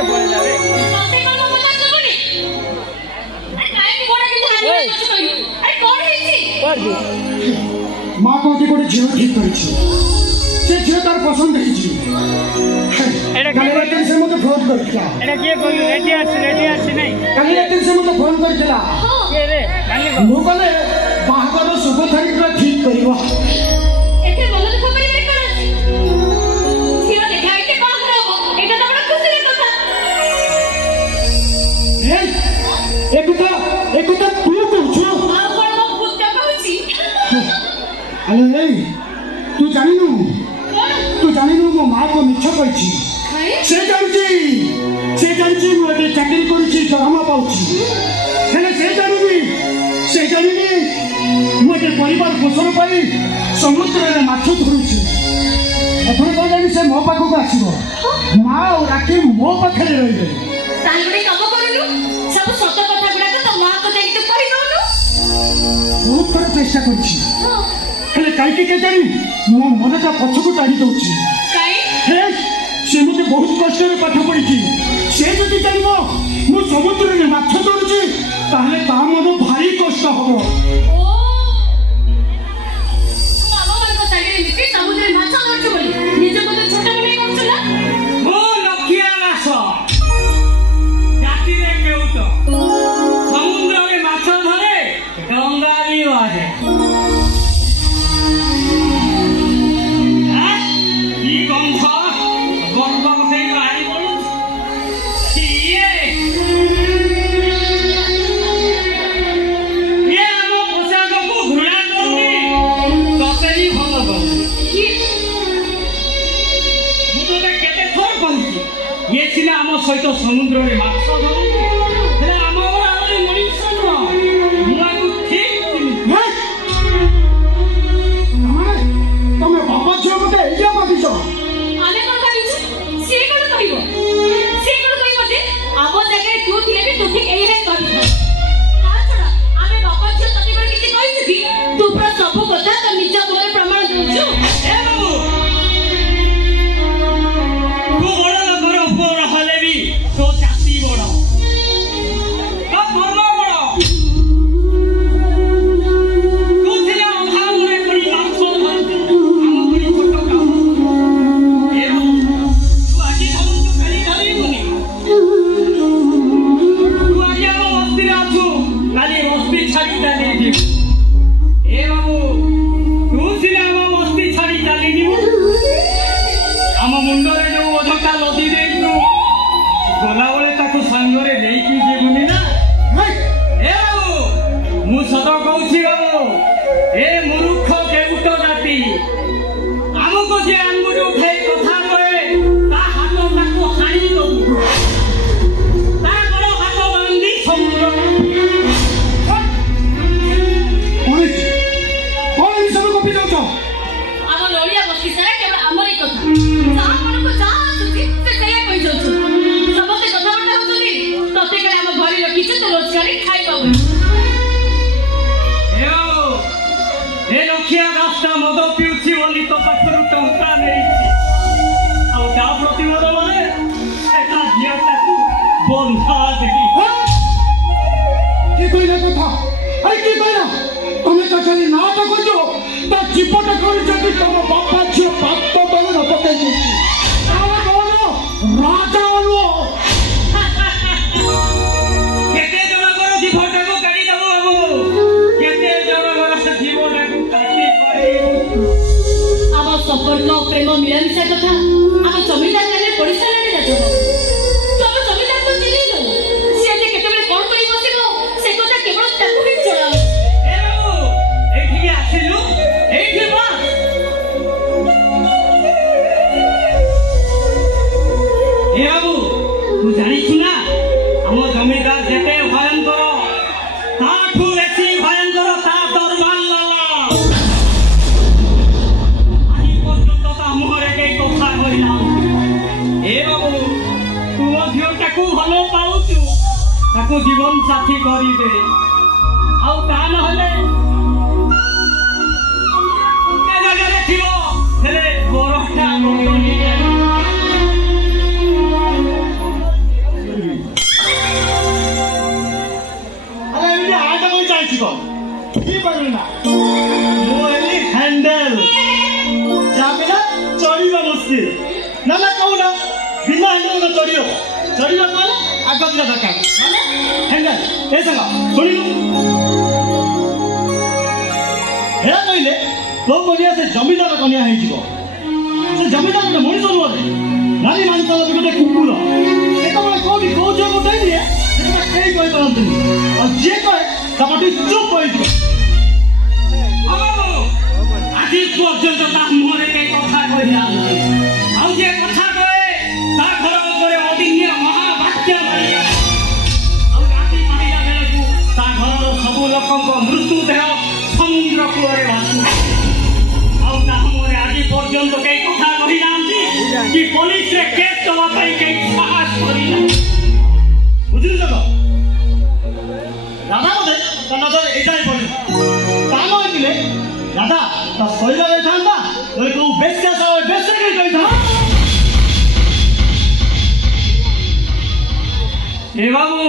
कुआरे पळेला रे तते कोन पता करबनी अरे काय की गोडा किंतु हानि अछि कहियो अरे कोन हेछि कर दे मां को गोटे झियो ठीक करिछि से झियो तार पसंद हेछि एटा काली रात से मते फोन करथिला एटा के कहलु रेडी आछि नै काली रात से मते फोन करथिला के रे मानिक मु कहले बाहागर शुभ तारीख रा ठीक करिवो एते बोलन खबर रे कर अछि झियो देखा के बाहर हो एटा त बड़ खुशी रे कथा एकटा तू कहछु आ कोन मो पुत्या कहछि अरे तू जानिनु मो मां को मिछ कहछि से जानछि मु एते चाकरी करूछि दरमा पाउछि हेले से जानिनी मु एते परिवार पोषण पाई समुद्र रे माछ धरुछि एथरे को जानि से मो पाखो को आसीबो मां और राखी मो पाखरे रहिबे ताल गडे काम करनु सब सत कथा गुडा तो मां को जानि तो कहि दउनु बहुत थोड़ा चेष्टा करछि हेले काई के जानि मो मन का पछको टाड़ी दउछि काई हे से मते बहुत कष्ट रे पाठ पढिछि से जति जानिबो मु समुद्र रे माछ धरुछि ताहले ता मन भारी कष्ट हबो ओ मामा मन को साइड रे मिटे समुद्र में माछ धरछु बोली निज को तो छोटा बने करछु ना मो लखिया माछ जाति रे केउत समुद्र में माछ धरे गंगा भी वाहे की गंध गंध से बाहरी बोलु ये हम पोशाक को घृणा करूनी ततेरी भल करूनी मु तो केते थोर कहूची ये सिना हम सहित समुद्र रे माछ धरुची हेले हम आले मनुष्य न मुआକୁ ठीक तमे बाबा झियो मते एया मागिछ आले कोन कहिछु से कोन कहिबो जे आबो जगह तू थिले भी तू ठीक एही है कहि ता छोड़ा आमे बाबा जे तते पर किछि कहिछु भी तू पूरा सब कथा त निज कोरे प्रमाण दउछु ए बाबू तू बड़ लोकर ऊपर हले भी तो जाति बड़ तो धर्म बड़ तू थिले अभाव रे कोई माछ धरती हम कोई छोट काम ए बाबू तू आजी धरु तू खाली धरिबुनी तू आजी हम मस्ती आछु खाली मस्ती छाड़ी जाने दे ए बाबू तू थिले हम मस्ती छाड़ी चाली दिबु हम मुंडरे जो ओझका लदी देइनु गला बेले ताको संगरे लेकी जेबुनी ना ए बाबू मु सद कहूछि बाबू ए मूर्ख केउट जाति हमको जे अंगुरी उठाई कथा कहे ता हाथ ताको हाणी दउ ता बड़ हाथ बांधी समुद्र कोन सब को पिजौ छ आम लोलिया बस्ती सारा केवल हमरी कथा जा मन को जा आसुची से कया कहि जाउछु समस्त कथा बटा होतली तते करे हम घरे रखिछु तो रोजगारी खाइ पाबे ए लखिया रास्ता मद पिउछि बोली तो पाखरु टंका नेइछि आ ता प्रतिरोध माने एका धियाटाकु बंधा देली की कइला कथा अरे की कइला तमे त खाली नाटक करजो ता जीपटा करि जति तम बापा झियो पात तले न पकाइ दिछि आवा बोलो राजा बोलो केते जणकर जीवटाको काढी दबो बाबू केते जणकर जीवटाको काढी पड़े आम संपर्क प्रेम मिलामिशा कथा आम जमीदार गाले पड़िसा लाने जातो तम जमीदार को चिनी लो से जे केते बेले कोन करि बसिबो से कथा केवल ताकू ही चलाओ ए बाबू एठी आसिलु एठी बा ए बाबू तू जानिछु ना हम जमीदार जेते भयंकर ताठू बेसी भयंकर ता दरबार लाला आही पर्यंत ता मोहरे के कथा कहिला ए बाबू तू झियोटाकू भलो पाउछु ताको जीवन साथी करि दे आउ ता न हले के जगह रे थिबो हेले बरटा बंदनी ना ना कहूना बिना हैंडल में चढ़ियो चढ़ियो कहले आग दिला दरकार माने हैंडल ए संग सुनिलु हे कहले तो कनिया से जमीदार कनिया हे जीवो से जमीदार के मଣିଷ नुहे नारी मानता गोटे कुकुर केतबे कोडी कोजो गोटे दिए सेटा केही कहि पारंतनी और जे कहे तापटी चुप होई जीवो आज पर्यंत ता मुहरे के कथा कहिला आउ जे कथा कहे ता घर उपरे अदिन्य महावाक्य मारिया आउ राति पाइला बेलकू ता घर सब लोकक मृत्यु देह समुद्र कूଳରେ भासु आउ ता मुहरे आज पर्यंत के कथा कहिलांती कि पुलिस रे केस दवा पई के साहस करिला बुझिल जग दादा मते नजर एजाई पड़े काम होइले दादा ता सहिला रे थांदा ओइ को बेस्या सा बेस्या के कहि था ए बाबू